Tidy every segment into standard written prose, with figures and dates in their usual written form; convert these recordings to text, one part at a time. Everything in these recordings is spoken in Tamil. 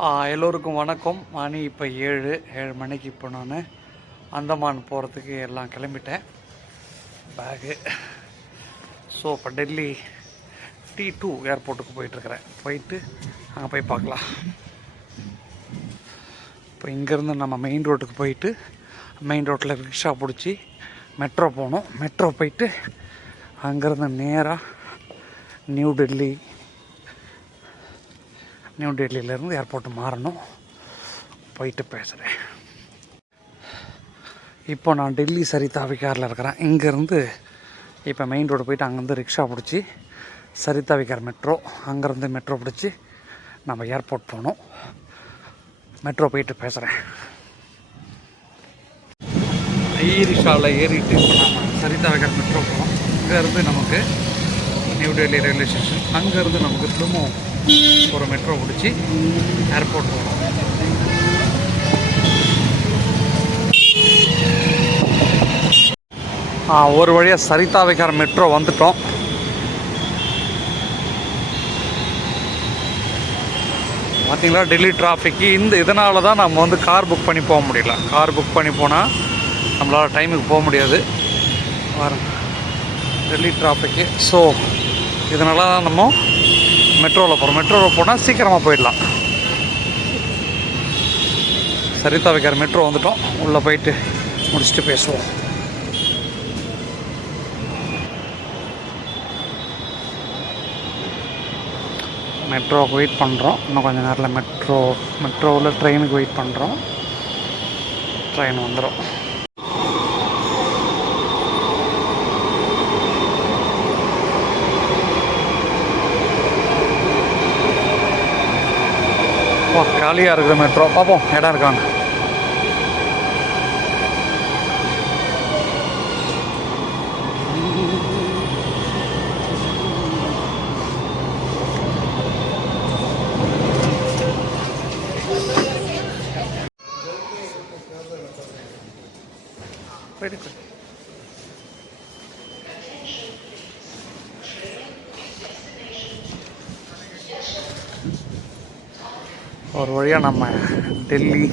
எல்லோருக்கும் வணக்கம். மணி இப்போ 7 மணிக்கு. இப்போ நான் அந்தமான் போகிறதுக்கு எல்லாம் கிளம்பிட்டேன். பேகு. ஸோ இப்போ டெல்லி T2 ஏர்போர்ட்டுக்கு போயிட்டுருக்கிறேன். போயிட்டு அங்கே போய் பார்க்கலாம். இப்போ இங்கேருந்து நம்ம மெயின் ரோட்டுக்கு போயிட்டு மெயின் ரோட்டில் ரிக்ஷா பிடிச்சி மெட்ரோ போகணும். மெட்ரோ போயிட்டு அங்கேருந்து நேராக நியூ டெல்லியிலேருந்து ஏர்போர்ட்டு மாறணும். போயிட்டு பேசுகிறேன். இப்போ நான் டெல்லி சரிதா விகாரில் இருக்கிறேன். இங்கேருந்து இப்போ மெயின் ரோடு போயிட்டு அங்கேருந்து ரிக்ஷா பிடிச்சி சரிதா விகார் மெட்ரோ, அங்கேருந்து மெட்ரோ பிடிச்சி நம்ம ஏர்போர்ட் போகணும். மெட்ரோ போயிட்டு பேசுகிறேன். ரிக்ஷாவில் ஏறிட்டு இப்போ நம்ம சரிதா விகார் மெட்ரோ போகணும். இங்கேருந்து நமக்கு நியூ டெல்லி ரயில்வே ஸ்டேஷன், அங்கேருந்து நமக்கு திரும்பவும் ஒரு மெட்ரோ பிடிச்சி ஏர்போர்ட் போகணும். ஒரு வழியாக சரிதா விகார் மெட்ரோ வந்துட்டோம். பார்த்தீங்களா டெல்லி டிராஃபிக்கு. இதனால தான் நம்ம வந்து கார் புக் பண்ணி போக முடியல. கார் புக் பண்ணி போனால் நம்மளால் டைமுக்கு போக முடியாது. டெல்லி டிராஃபிக்கு. ஸோ இதனால தான் நம்ம மெட்ரோவில் போகிறோம். மெட்ரோவில் போனால் சீக்கிரமாக போயிடலாம். சரிதா விகார் மெட்ரோ வந்துட்டோம். உள்ளே போயிட்டு முடிச்சுட்டு பேசுவோம். மெட்ரோவுக்கு வெயிட் பண்ணுறோம். இன்னும் கொஞ்சம் நேரத்தில் மெட்ரோவில் ட்ரெயினுக்கு வெயிட் பண்ணுறோம். ட்ரெயின் வந்துடும். காலியாக இருக்குது மெட்ரோ. பார்ப்போம் இடம் இருக்காங்க. ஒரு வழியாக நம்ம டெல்லி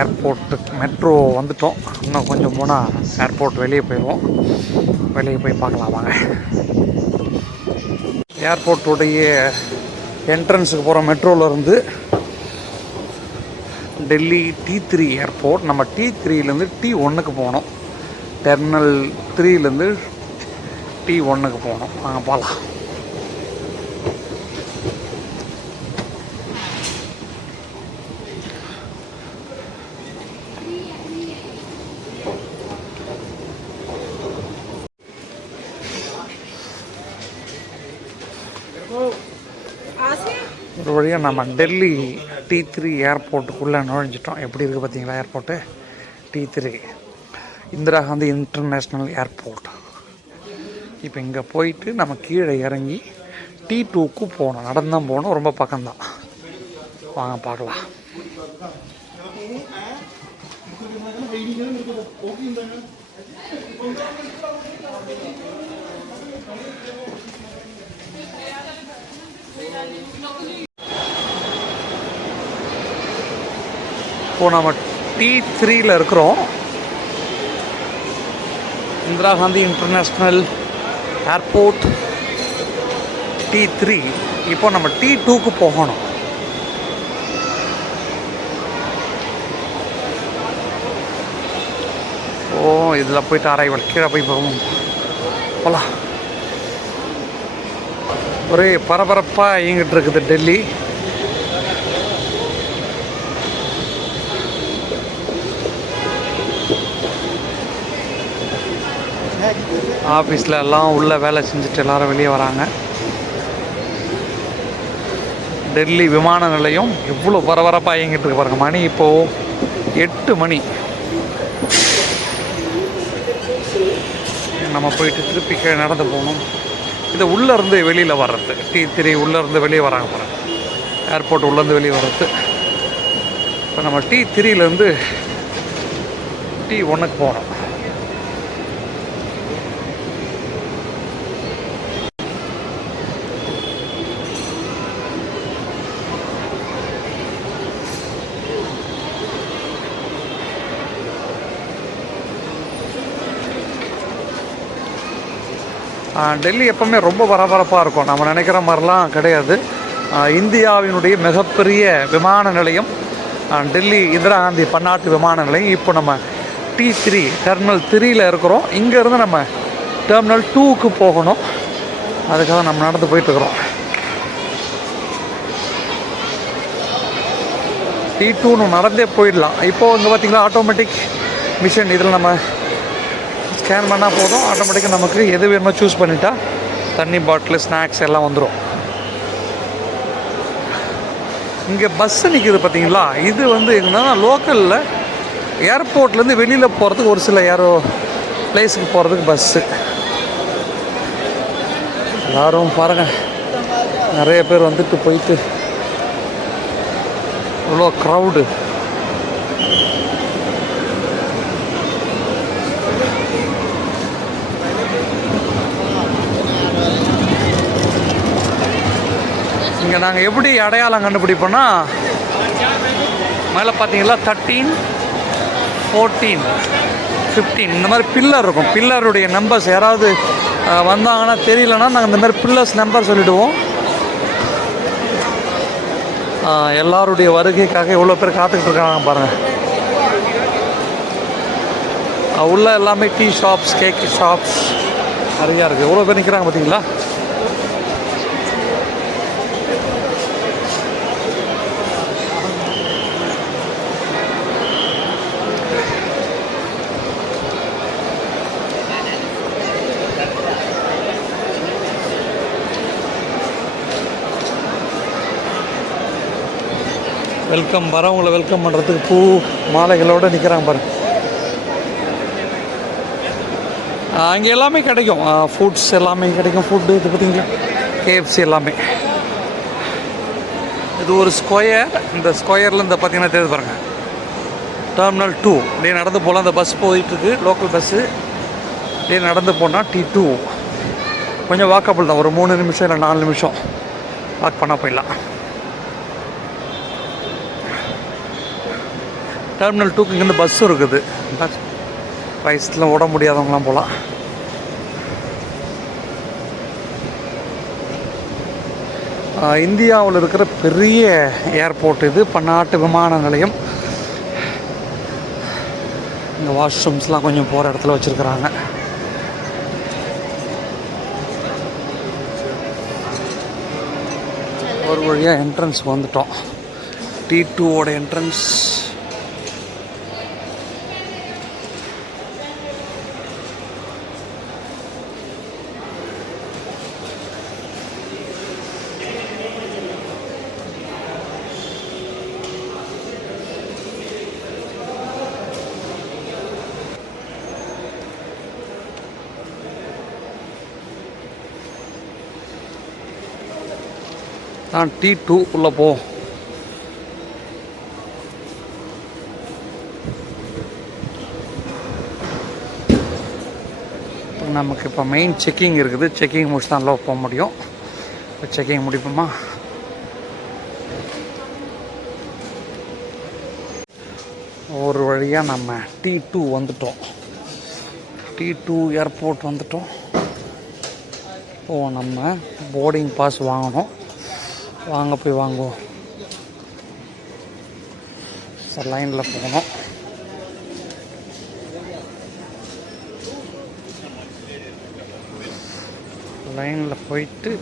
ஏர்போர்ட்டுக்கு மெட்ரோ வந்துட்டோம். இன்னும் கொஞ்சம் போனால் ஏர்போர்ட் வெளியே போயிடுவோம். வெளியே போய் பார்க்கலாம் வாங்க. ஏர்போர்ட்டுடைய என்ட்ரன்ஸுக்கு போகிற மெட்ரோவிலேருந்து டெல்லி T3 ஏர்போர்ட். நம்ம T3லேருந்து T1க்கு போகணும். டெர்மினல் 3லேருந்து T1க்கு போகணும். நாங்கள் போகலாம். ஒரு வழியாக நம்ம டெல்லி T3 ஏர்போர்ட்டுக்குள்ளே நுழைஞ்சிட்டோம். எப்படி இருக்குது பார்த்தீங்களா airport? T3 Indira Gandhi international airport. இப்போ இங்கே போயிட்டு நம்ம கீழே இறங்கி T2க்கு போகணும். நடந்தான் போகணும். ரொம்ப பக்கம்தான். வாங்க பார்க்கலாம். இப்போ நம்ம T3ல் இருக்கிறோம். Indira Gandhi international airport T3. இப்போ நம்ம T2க்கு போகணும். இதில் போயிட்டு அரைவல் கீழே போய் போகலாம். ஒரே பரபரப்பாக இயங்கிட்டு இருக்குது டெல்லி. ஆஃபீஸில் எல்லாம் உள்ள வேலை செஞ்சுட்டு எல்லோரும் வெளியே வராங்க. டெல்லி விமான நிலையம் எவ்வளோ பரபரப்பாக இயங்கிட்டு இருக்கு பாருங்கள். மணி இப்போது 8 மணி. நம்ம போயிட்டு திருப்பி நடந்து போகணும். இது உள்ளேருந்து வெளியில் வர்றது. T3 உள்ளேருந்து வெளியே வராங்க பாருங்கள். ஏர்போர்ட் உள்ளேருந்து வெளியே வர்றது. இப்போ நம்ம T3லேருந்து T1க்கு போகணும். டெல்லி எப்போவுமே ரொம்ப பரபரப்பாக இருக்கும், நம்ம நினைக்கிற மாதிரிலாம் கிடையாது. இந்தியாவினுடைய மிகப்பெரிய விமான நிலையம் டெல்லி இந்திரா காந்தி பன்னாட்டு விமான நிலையம். இப்போ நம்ம T3 டெர்மினல் 3ல் இருக்கிறோம். இங்கேருந்து நம்ம டெர்மினல் 2க்கு போகணும். அதுக்காக நம்ம நடந்து போயிட்டுருக்குறோம். T2 நடந்தே போயிடலாம். இப்போது இங்கே பார்த்திங்களா ஆட்டோமேட்டிக் மிஷின், இதில் நம்ம ஸ்கேன் பண்ணால் போதும், ஆட்டோமேட்டிக்காக நமக்கு எது வேணுமோ சூஸ் பண்ணிட்டா தண்ணி பாட்டிலு ஸ்நாக்ஸ் எல்லாம் வந்துடும். இங்கே பஸ்ஸு நிற்கிது பார்த்தீங்களா, இது வந்து என்னன்னா லோக்கலில் ஏர்போர்ட்லேருந்து வெளியில் போகிறதுக்கு ஒரு சில பிளேஸுக்கு போகிறதுக்கு பஸ்ஸு. எல்லோரும் பாருங்கள், நிறைய பேர் வந்துட்டு போயிட்டு இவ்வளோ க்ரௌடு. இங்கே நாங்கள் எப்படி அடையாளம் கண்டுபிடிப்போன்னா, மேலே பார்த்தீங்களா 13, 14, 15 இந்த மாதிரி பில்லர் இருக்கும். பில்லருடைய நம்பர்ஸ் யாராவது வந்தாங்கன்னா தெரியலன்னா நாங்கள் இந்த மாதிரி பில்லர்ஸ் நம்பர் சொல்லிவிடுவோம். எல்லாருடைய வருகைக்காக எவ்வளோ பேர் காத்துக்கிட்டு இருக்காங்க பாருங்கள். உள்ள எல்லாமே டீ ஷாப்ஸ், கேக் ஷாப்ஸ் நிறையா இருக்குது. எவ்வளோ பேர் நிற்கிறாங்க பார்த்தீங்களா. வெல்கம் வரவங்களை வெல்கம் பண்ணுறதுக்கு பூ மாலைகளோடு நிற்கிறாங்க பாருங்கள். அங்கே எல்லாமே கிடைக்கும், ஃபுட்ஸ் எல்லாமே கிடைக்கும். ஃபுட்டு இது பார்த்திங்களா, KFC எல்லாமே. இது ஒரு ஸ்கொயர். இந்த ஸ்கொயரில் இந்த பார்த்திங்கன்னா தெரியுது பாருங்கள், டெர்மினல் 2. அப்படியே நடந்து போகலாம். அந்த பஸ் போயிட்டுருக்கு, லோக்கல் பஸ்ஸு. அப்படியே நடந்து போனால் T2 கொஞ்சம் வாக்கபிள் தான். ஒரு 3 நிமிஷம் இல்லை 4 நிமிஷம் வாக் பண்ணால் போயிடலாம். டெர்மினல் 2க்கு இங்கேருந்து பஸ்ஸும் இருக்குது. வயசில் ஓட முடியாதவங்களாம் போகலாம். இந்தியாவில் இருக்கிற பெரிய ஏர்போர்ட் இது, பன்னாட்டு விமான நிலையம். இங்கே வாஷ்ரூம்ஸ்லாம் கொஞ்சம் போகிற இடத்துல வச்சுருக்குறாங்க. ஒரு வழியாக என்ட்ரன்ஸ் வந்துட்டோம். T2ஓட என்ட்ரன்ஸ். T2 உள்ளே போ. நமக்கு இப்போ மெயின் செக்கிங் இருக்குது. செக்கிங் முடிச்சு தான் உள்ளே போக முடியும். இப்போ செக்கிங் முடிப்போமா. ஒரு வழியாக நம்ம T2 வந்துட்டோம். T2 ஏர்போர்ட் வந்துட்டோம். இப்போது நம்ம போர்டிங் பாஸ் வாங்கணும். வாங்க போய் வாங்குவோம். சார் லைனில் போகணும். லைனில் போயிட்டு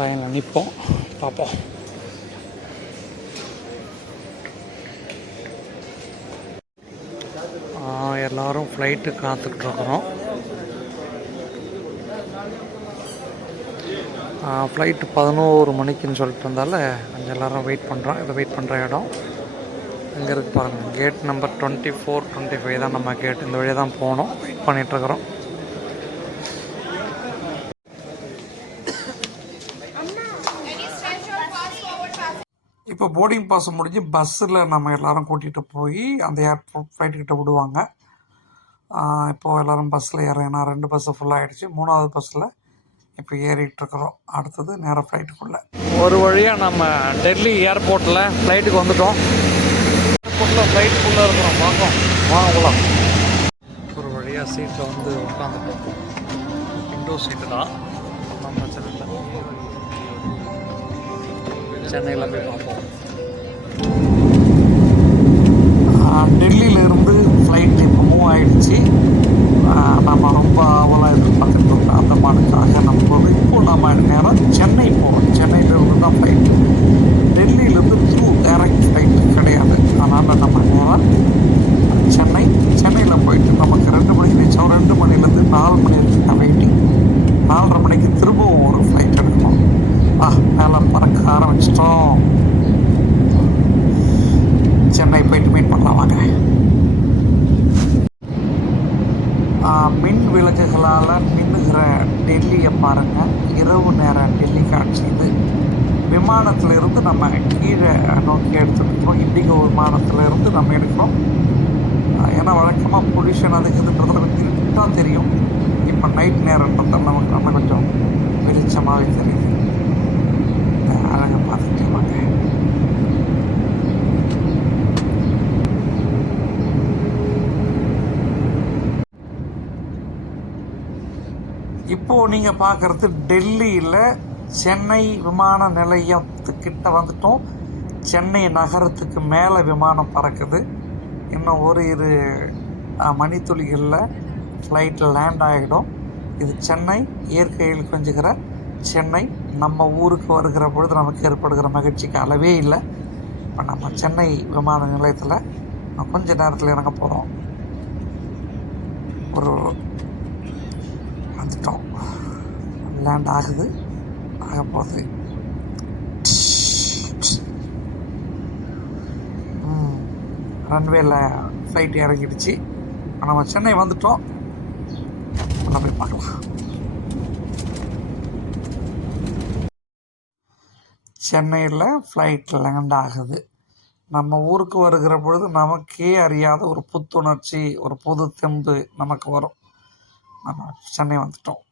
லைனில் நிற்போம், பார்ப்போம். எல்லோரும் ஃப்ளைட்டு காத்துட்ருக்குறோம். ஃப்ளைட்டு 11 மணிக்குன்னு சொல்லிட்டு இருந்தால கொஞ்சம் எல்லோரும் வெயிட் பண்ணுறோம். இதை வெயிட் பண்ணுற இடம் இங்கே இருக்குது பாருங்கள். கேட் நம்பர் 24, 25 தான் நம்ம கேட். இந்த வழியாக தான் போகணும். வெயிட் பண்ணிகிட்ருக்குறோம். இப்போ போர்டிங் பாஸ் முடிஞ்சு பஸ்ஸில் நம்ம எல்லோரும் கூட்டிகிட்டு போய் அந்த ஏர்போர்ட் ஃப்ளைட்டுக்கிட்ட விடுவாங்க. இப்போது எல்லோரும் பஸ்ஸில் ஏறேன்னா 2 பஸ்ஸு ஃபுல்லாகிடுச்சு. 3வது பஸ்ஸில் இப்போ ஏறிட்டுருக்குறோம். அடுத்தது நேராக ஃப்ளைட்டுக்குள்ளே. ஒரு வழியாக நம்ம டெல்லி ஏர்போர்ட்டில் ஃப்ளைட்டுக்கு வந்துட்டோம். ஃப்ளைட்டுக்குள்ளே இருக்கிறோம். வாங்க போகலாம். ஒரு வழியாக சீட்டில் வந்து உட்காந்துட்டோம். விண்டோ சீட்டு தான், ஒன்றும் பிரச்சனை இல்லை. சென்னையில் போய் பார்ப்போம். டெல்லியிலேருந்து ஃப்ளைட் இப்போ மூவ் ஆகிடுச்சு. நம்ம ரொம்ப ஆவலாக எதிர்பார்த்துட்டு இருந்தோம் அந்தமானுக்காக. நம்ம இப்போ நம்ம நேரம் சென்னை போகிறோம். சென்னையிலேருந்து தான் ஃப்ளைட். டெல்லியிலேருந்து த்ரூ டைரக்ட் ஃப்ளைட் கிடையாது. அதனால் நம்ம நேரம் சென்னையில் போயிட்டு நமக்கு 2 மணிக்கு நிச்சயம். 2 மணிலேருந்து 4 மணி வரைக்கும் வெயிட்டிங். 4:30 மணிக்கு திரும்பவும் ஒரு ஃப்ளைட் எடுக்கணும். மேலே பறக்க ஆரம்பிச்சிட்டோம். சென்னை போயிட்டு மீட் பண்ணலாம் வாங்க. மின் விளக்குகளால் மின்னுகிற டெல்லியை பாருங்கள். இரவு நேரம் டெல்லி காட்சி இது. விமானத்தில் இருந்து நம்ம கீழே நோக்கி எடுத்துருக்கோம். இண்டிகோ விமானத்தில் இருந்து நம்ம எடுக்கிறோம். ஏன்னா வழக்கமாக பொல்யூஷன் அதுக்கு இதுன்றதுல கொஞ்சம் இருட்டாக தெரியும். இப்போ நைட் நேரம்ன்றதால் நமக்கு நல்லா கொஞ்சம் வெளிச்சமாகவே தெரியுது. அழகாக பார்த்துக்கிட்டே வாங்க. இப்போது நீங்கள் பார்க்குறது டெல்லியில் சென்னை விமான நிலையத்துக்கிட்ட வந்துட்டோம். சென்னை நகரத்துக்கு மேலே விமானம் பறக்குது. இன்னும் ஒரு 2 மணித்துளிகளில் ஃப்ளைட்டில் லேண்ட் ஆகிடும். இது சென்னை, இயற்கையில் கொஞ்சுகிற சென்னை. நம்ம ஊருக்கு வருகிற பொழுது நமக்கு ஏற்படுகிற மகிழ்ச்சிக்கு அளவே இல்லை. இப்போ நம்ம சென்னை விமான நிலையத்தில் கொஞ்ச நேரத்தில் இறங்க போகிறோம். ஒரு வந்துட்டோம். லேண்ட் ஆக போகுது. ரன்வேல ஃப்ளைட் இறங்கிடுச்சு. நம்ம சென்னை வந்துட்டோம். நல்லா போய் பார்க்கலாம். சென்னையில் ஃப்ளைட் லேண்ட் ஆகுது. நம்ம ஊருக்கு வருகிற பொழுது நமக்கே அறியாத ஒரு புத்துணர்ச்சி, ஒரு புது தெம்பு நமக்கு வரும். நம்ம சென்னை வந்துட்டோம்.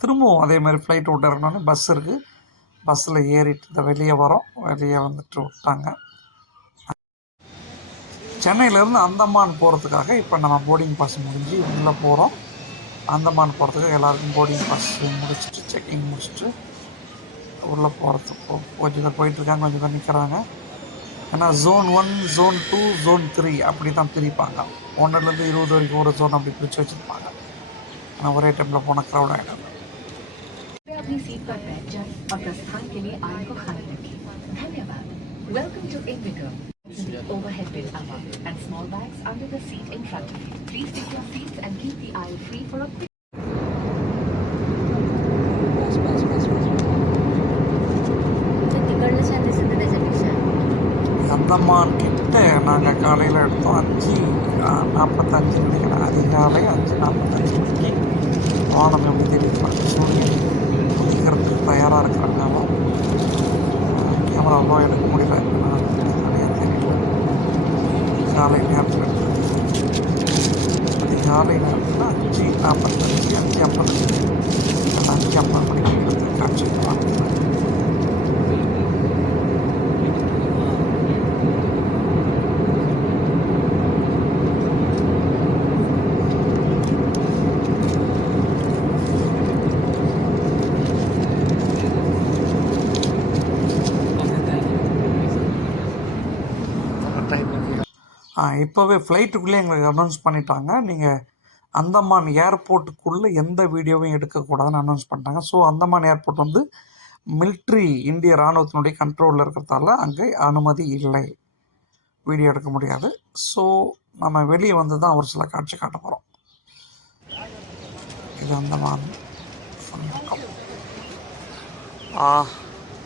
திரும்பவும் அதே மாதிரி ஃப்ளைட் விட்டு இறங்கினோன்னே பஸ் இருக்குது. பஸ்ஸில் ஏறிட்டு வெளியே வரோம். வெளியே வந்துட்டு விட்டாங்க. சென்னையிலேருந்து அந்தமான் போகிறதுக்காக இப்போ நம்ம போர்டிங் பாஸ் முடிஞ்சு உள்ளே போகிறோம். அந்தமான் போகிறதுக்கு எல்லாருக்கும் போர்டிங் பாஸ் முடிச்சுட்டு செக்கிங் முடிச்சுட்டு உள்ளே போகிறதுக்கு கொஞ்சம் பேர் போயிட்டுருக்காங்க, கொஞ்சம் பேர் நிற்கிறாங்க. ஏன்னா Zone 1, Zone 2, Zone 3 அப்படி தான் பிரிப்பாங்க. 1லேருந்து 20 வரைக்கும் ஒரு ஜோன் அப்படி பிரித்து வச்சுருப்பாங்க. ஆனால் ஒரே டைமில் போனால் க்ரௌட் ஆகிடும். अपनी सीट पर बैठ जाएं और प्रस्थान के लिए आय को खाली रखें। धन्यवाद। Welcome to Indigo. Overhead bin above and small bags under the seat in front of you. Please take your seats and keep the aisle free for a quick. Andaman கிட்ட நாங்கள் காலையில் எடுத்தோம். 5:45 மணிக்கு அதிகாலை 5:45 மணிக்கு வானம் எப்படி தெரிவிப்பாங்க. சூரியன் உதிக்கிறதுக்கு தயாராக இருக்கிறாங்க. கேமரா அவ்வளோ எடுக்க முடியல, நிறையா தெரியல. காலை நேரத்தில் அதிகாலை நேரத்தில் 5:45 5:50 மணிக்கு எடுத்து காட்சி பார்த்துருக்கேன். இப்போவே ஃப்ளைட்டுக்குள்ளே எங்களுக்கு அனௌன்ஸ் பண்ணிட்டாங்க. நீங்கள் அந்தமான் ஏர்போர்ட்டுக்குள்ளே எந்த வீடியோவும் எடுக்கக்கூடாதுன்னு அனௌன்ஸ் பண்ணிட்டாங்க. ஸோ அந்தமான் ஏர்போர்ட் வந்து மிலிட்ரி இந்திய இராணுவத்தினுடைய கண்ட்ரோலில் இருக்கிறதால அங்கே அனுமதி இல்லை, வீடியோ எடுக்க முடியாது. ஸோ நம்ம வெளியே வந்து தான் ஒரு சில காட்சி காட்ட போகிறோம். இது அந்தமான்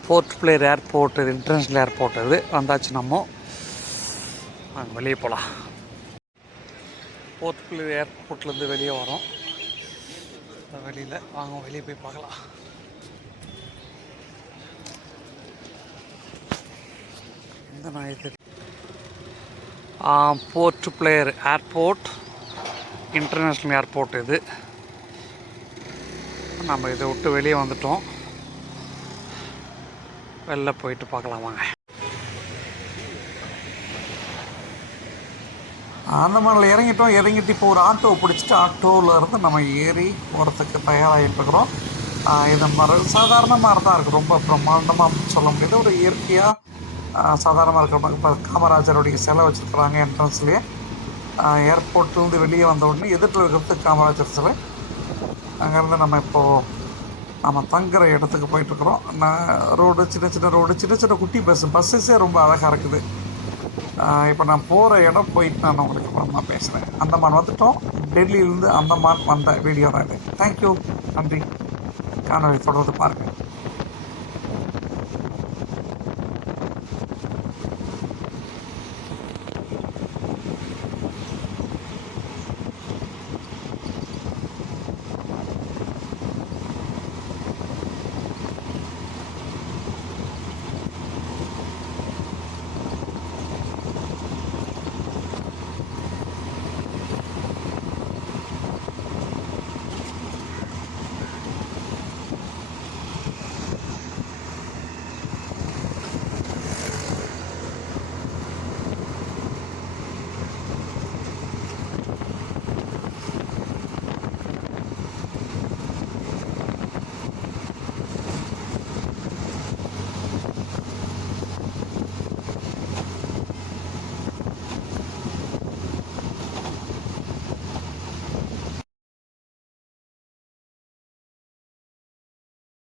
போர்ட் பிளேர் ஏர்போர்ட், இது இன்டர்நேஷ்னல் ஏர்போர்ட். இது வந்தாச்சு. நம்ம நாங்கள் வெளியே போகலாம். போர்ட் பிளேர் ஏர்போர்ட்லேருந்து வெளியே வரோம். வெளியில் வாங்க, வெளியே போய் பார்க்கலாம். இந்த நான் இது Port Blair airport, international airport. இது நம்ம இதை விட்டு வெளியே வந்துட்டோம். வெளில போயிட்டு பார்க்கலாம் வாங்க. அந்தமானில் இறங்கிட்டு இப்போ ஒரு ஆட்டோ பிடிச்சிட்டு ஆட்டோவில் இருந்து நம்ம ஏறி போகிறதுக்கு தயாராகிட்டு இருக்கிறோம். இது சாதாரணமாக தான் இருக்குது, ரொம்ப பிரம்மாண்டமாக சொல்ல முடியாது. ஒரு இயற்கையாக சாதாரணமாக இருக்கிற இப்போ காமராஜருடைய சிலை வச்சுருக்குறாங்க என்ட்ரன்ஸ்லேயே. ஏர்போர்ட்லேருந்து வெளியே வந்த உடனே எதிர்த்து இருக்கிறது காமராஜர் சிலை. அங்கேருந்து நம்ம இப்போது நம்ம தங்குற இடத்துக்கு போயிட்டுருக்குறோம். ரோடு சின்ன சின்ன குட்டி பஸ்ஸஸே ரொம்ப அழகாக இருக்குது. இப்போ நான் போகிற இடம் போயிட்டு நான் உங்களுக்கு அப்புறமா பேசுகிறேன். அந்தமான் வந்துட்டோம். டெல்லியிலேருந்து அந்தமான் வந்த வீடியோ தான் இது. தேங்க்யூ, நன்றி. காணொலி தொடர்ந்து பாருங்கள்.